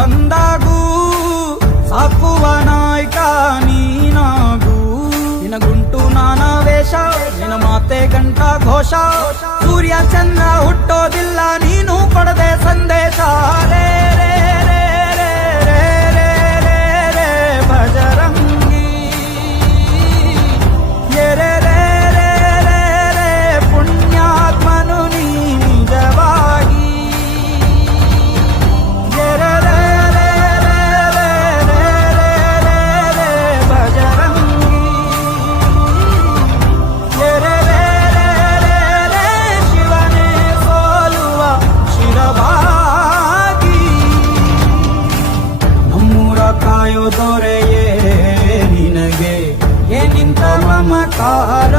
ಬಂದಾಗೂ ಸಾಕುವ ನಾಯಕ ನೀನಾಗೂ ನಿನಗುಂಟು ನಾನಾ ವೇಷ ನಿನ ಮಾತೆ ಗಂಟ ಘೋಷ ಸೂರ್ಯ ಚಂದ್ರ ಹುಟ್ಟೋದಿಲ್ಲ ನೀನು ಕೊಡದೆ ಸಂದೇಶ ರೇ ರೇ ರೇ ರೇ ರೇ ರೇ ರೇ ರೇ ಭಜರಂಗಿ ರೇ ರೇ ರೇ ರೇ ರೇ ಪುಣ್ಯಾತ್ಮನು ನೀ ನಿಜವಾಗಿ ರೇ ರೇ ರೇ ರೇ ರೇ ರೇ ರೇ ರೇ ಭಜರಂಗಿ ರೇ ರೇ ರೇ ರೇ ರೇ ಶಿವನೇ ಸೋಲುವ ಶಿರಭಾಗಿ ನಮ್ಮೂರ ಕಾಯೋ ದೊರೆಯೇ ನಿನಗೆ ಏನಿಂತ ಮಮಕಾರ